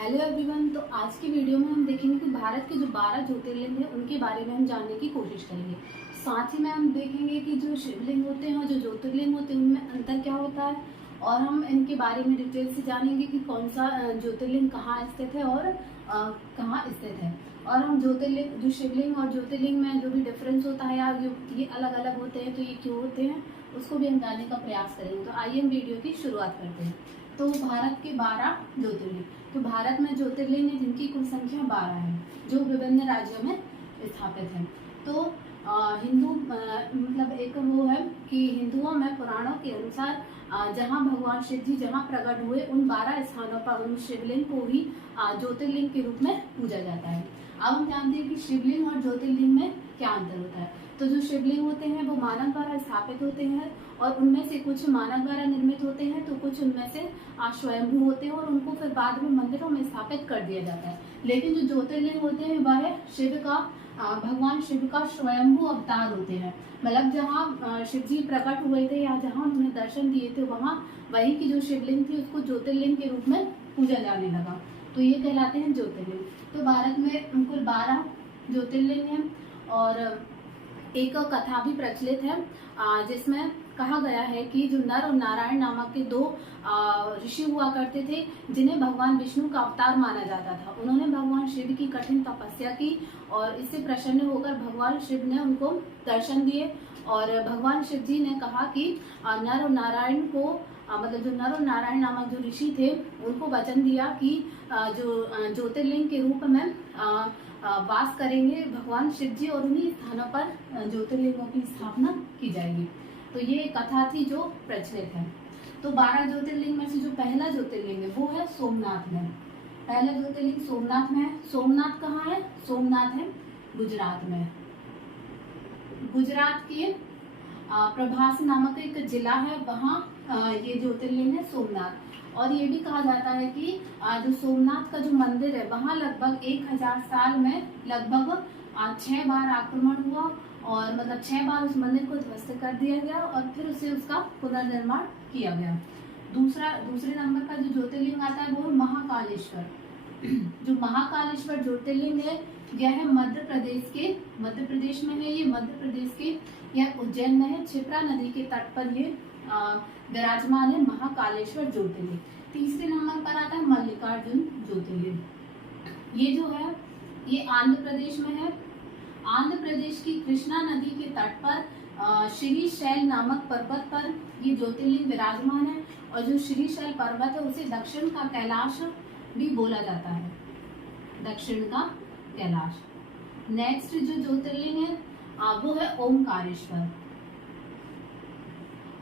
Hello everyone. तो आज की वीडियो में हम देखेंगे कि भारत के जो 12 ज्योतिर्लिंग हैं उनके बारे में हम जानने की कोशिश करेंगे। साथ ही में हम देखेंगे कि जो शिवलिंग होते हैं और जो ज्योतिर्लिंग होते हैं उनमें अंतर क्या होता है, और हम इनके बारे में डिटेल से जानेंगे कि कौन सा ज्योतिर्लिंग कहाँ स्थित है और कहाँ स्थित है। और हम ज्योतिर्लिंग, जो शिवलिंग और ज्योतिर्लिंग में जो भी डिफरेंस होता है या जो ये अलग अलग होते हैं तो ये क्यों होते हैं उसको भी हम जानने का प्रयास करेंगे। तो आइए हम वीडियो की शुरुआत करते हैं। तो भारत के 12 ज्योतिर्लिंग, तो भारत में ज्योतिर्लिंग है जिनकी कुल संख्या 12 है जो विभिन्न राज्यों में स्थापित है। तो हिंदू मतलब एक वो है कि हिंदुओं में पुराणों के अनुसार जहाँ भगवान शिव जी जहाँ प्रकट हुए उन 12 स्थानों पर उन शिवलिंग को ही ज्योतिर्लिंग के रूप में पूजा जाता है। अब हम जानते हैं कि शिवलिंग और ज्योतिर्लिंग में क्या अंतर होता है। तो जो शिवलिंग होते हैं वो मानव द्वारा स्थापित होते हैं और उनमें से कुछ मानव द्वारा निर्मित होते हैं तो कुछ उनमें से स्वयंभू होते हैं और उनको फिर बाद में मंदिरों में स्थापित कर दिया जाता है। लेकिन जो ज्योतिर्लिंग होते हैं वह शिव का भगवान शिव का स्वयंभू अवतार होते हैं। मतलब जहाँ शिव जी प्रकट हुए थे या जहाँ उन्हें दर्शन दिए थे वहाँ वहीं की जो शिवलिंग थी उसको ज्योतिर्लिंग के रूप में पूजा जाने लगा, तो ये कहलाते हैं ज्योतिर्लिंग। तो भारत में कुल 12 ज्योतिर्लिंग हैं और एक कथा भी प्रचलित है जिसमें कहा गया है कि जो नर और नारायण नामक के 2 ऋषि हुआ करते थे जिन्हें भगवान विष्णु का अवतार माना जाता था। उन्होंने भगवान शिव की कठिन तपस्या की और इससे प्रसन्न होकर भगवान शिव ने उनको दर्शन दिए और भगवान शिव जी ने कहा कि नर और नारायण को मतलब जो नर और नारायण नामक जो ऋषि थे उनको वचन दिया कि जो ज्योतिर्लिंग के रूप में वास करेंगे भगवान शिव जी और उन्हीं स्थानों पर ज्योतिर्लिंगों की स्थापना की जाएगी। तो ये कथा थी जो प्रचलित है। तो 12 ज्योतिर्लिंग में से जो पहला ज्योतिर्लिंग है वो है सोमनाथ में। पहला ज्योतिर्लिंग सोमनाथ में है। सोमनाथ कहाँ है? सोमनाथ है गुजरात में। गुजरात के प्रभास नामक एक जिला है, वहाँ ये ज्योतिर्लिंग है सोमनाथ। और ये भी कहा जाता है कि जो सोमनाथ का जो मंदिर है वहाँ लगभग 1000 साल में लगभग 6 बार आक्रमण हुआ और मतलब 6 बार उस मंदिर को ध्वस्त कर दिया गया और फिर उसे उसका पुनर्निर्माण किया गया। दूसरे नंबर का जो ज्योतिर्लिंग आता है वो है महाकालेश्वर। जो महाकालेश्वर ज्योतिर्लिंग है यह है मध्य प्रदेश में है। ये मध्य प्रदेश के यह उज्जैन में है। क्षिप्रा नदी के तट पर ये विराजमान है महाकालेश्वर ज्योतिर्लिंग। तीसरे नंबर पर आता है मल्लिकार्जुन ज्योतिर्लिंग। ये जो है ये आंध्र प्रदेश में है। आंध्र प्रदेश की कृष्णा नदी के तट पर श्रीशैल नामक पर्वत पर ये ज्योतिर्लिंग विराजमान है और जो श्रीशैल पर्वत है उसे दक्षिण का कैलाश भी बोला जाता है, दक्षिण का कैलाश। नेक्स्ट जो ज्योतिर्लिंग है वो है ओमकारेश्वर।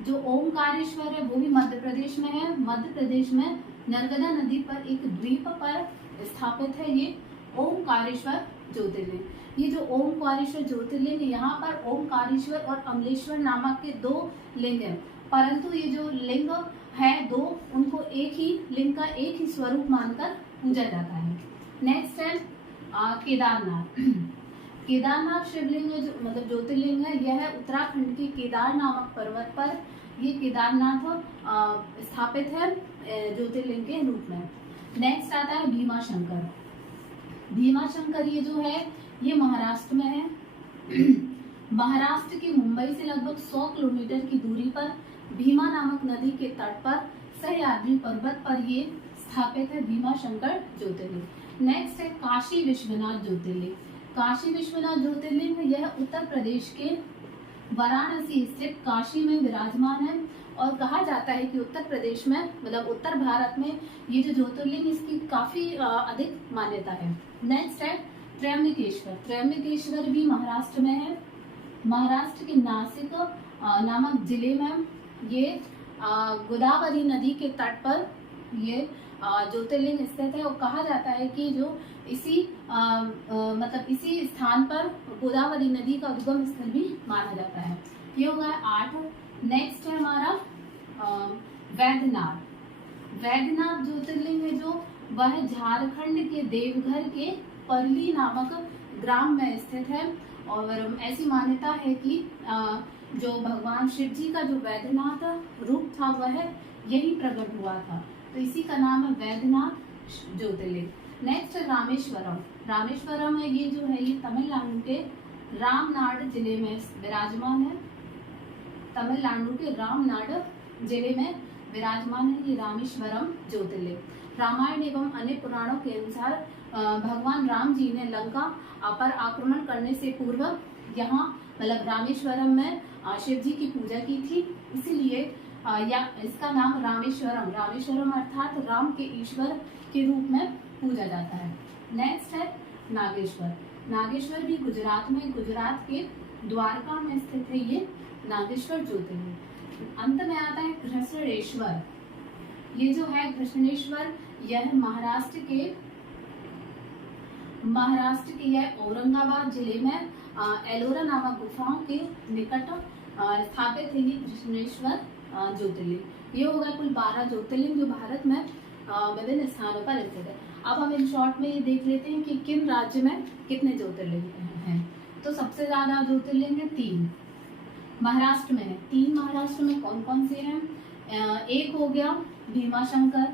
जो ओमकारेश्वर है वो भी मध्य प्रदेश में है। मध्य प्रदेश में नर्मदा नदी पर एक द्वीप पर स्थापित है ये ओमकारेश्वर ज्योतिर्लिंग। ये जो ओमकारेश्वर ज्योतिर्लिंग है यहाँ पर ओमकारेश्वर और अमलेश्वर नामक के 2 लिंग हैं, परंतु ये जो लिंग है 2 उनको एक ही लिंग का एक ही स्वरूप मानकर पूजा जाता है। नेक्स्ट है केदारनाथ। केदारनाथ शिवलिंग है जो मतलब ज्योतिर्लिंग है, यह है उत्तराखंड के केदार नामक पर्वत पर ये केदारनाथ स्थापित है ज्योतिर्लिंग के रूप में। नेक्स्ट आता है भीमाशंकर। भीमाशंकर ये जो है ये महाराष्ट्र में है। महाराष्ट्र की मुंबई से लगभग 100 किलोमीटर की दूरी पर भीमा नामक नदी के तट पर सह्याद्री पर्वत पर ये स्थापित है भीमाशंकर ज्योतिर्लिंग। नेक्स्ट है काशी विश्वनाथ ज्योतिर्लिंग। काशी विश्वनाथ ज्योतिर्लिंग यह उत्तर प्रदेश के वाराणसी स्थित काशी में विराजमान है और कहा जाता है कि उत्तर प्रदेश में मतलब उत्तर भारत में ये जो ज्योतिर्लिंग इसकी काफी अधिक मान्यता है। नेक्स्ट है त्र्यंबकेश्वर। त्र्यंबकेश्वर भी महाराष्ट्र में है। महाराष्ट्र के नासिक नामक जिले में ये गोदावरी नदी के तट पर ये ज्योतिर्लिंग स्थित है और कहा जाता है कि जो इसी मतलब इसी स्थान पर गोदावरी नदी का उद्गम स्थल भी माना जाता है। ये हो गया 8। नेक्स्ट है हमारा वैद्यनाथ। वैद्यनाथ ज्योतिर्लिंग है जो वह झारखंड के देवघर के परली नामक ग्राम में स्थित है और ऐसी मान्यता है कि जो भगवान शिव जी का जो वैद्यनाथ रूप था वह यही प्रकट हुआ था, तो इसी का नाम है वैद्यनाथ। ज्योतिर्लिंग। नेक्स्ट है रामेश्वरम। रामेश्वरम है ये जो है ये तमिलनाडु के रामनाड जिले में विराजमान है। तमिलनाडु के रामनाड जिले में विराजमान है ये रामेश्वरम ज्योतिर्लिंग। रामायण एवं अन्य पुराणों के अनुसार भगवान राम जी ने लंका पर आक्रमण करने से पूर्व यहाँ मतलब रामेश्वरम में शिव जी की पूजा की थी, इसीलिए या इसका नाम रामेश्वरम, रामेश्वरम अर्थात राम के ईश्वर के रूप में पूजा जाता है। नेक्स्ट है नागेश्वर। नागेश्वर भी गुजरात में, गुजरात के द्वारका में स्थित है ये नागेश्वर ज्योतिर्लिंग। अंत में आता है कृष्णेश्वर। ये जो है कृष्णेश्वर, यह महाराष्ट्र के यह औरंगाबाद जिले में एलोरा नामक गुफाओं के निकट स्थापित है ये कृष्णेश्वर ज्योतिर्लिंग। ये हो गया कुल 12 ज्योतिर्लिंग जो भारत में विभिन्न स्थानों पर स्थित है। अब हम इन शॉर्ट में ये देख लेते हैं कि किन राज्य में कितने ज्योतिर्लिंग हैं। तो सबसे ज्यादा ज्योतिर्लिंग है 3 महाराष्ट्र में है। 3 महाराष्ट्र में कौन कौन से हैं? एक हो गया भीमाशंकर,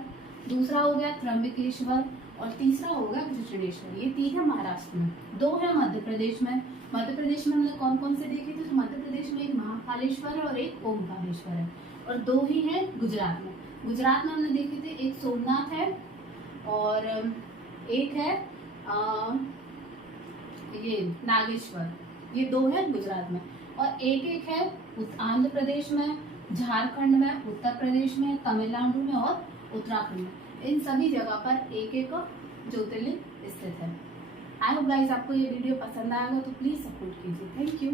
दूसरा हो गया त्र्यंबकेश्वर और तीसरा हो गया कृष्णेश्वर। ये 3 है महाराष्ट्र में। 2 है मध्य प्रदेश में। मध्य प्रदेश में हमने कौन कौन से देखे थे? तो मध्य प्रदेश में एक महाकालेश्वर और एक ओमकारेश्वर है, और 2 ही है गुजरात में। गुजरात में हमने देखे थे एक सोमनाथ है और एक है ये नागेश्वर। ये 2 है गुजरात में, और एक है आंध्र प्रदेश में, झारखंड में, उत्तर प्रदेश में, तमिलनाडु में और उत्तराखंड में। इन सभी जगह पर एक एक ज्योतिर्लिंग स्थित है। आई होप गाइस आपको ये वीडियो पसंद आएगा तो प्लीज सपोर्ट कीजिए। Thank you.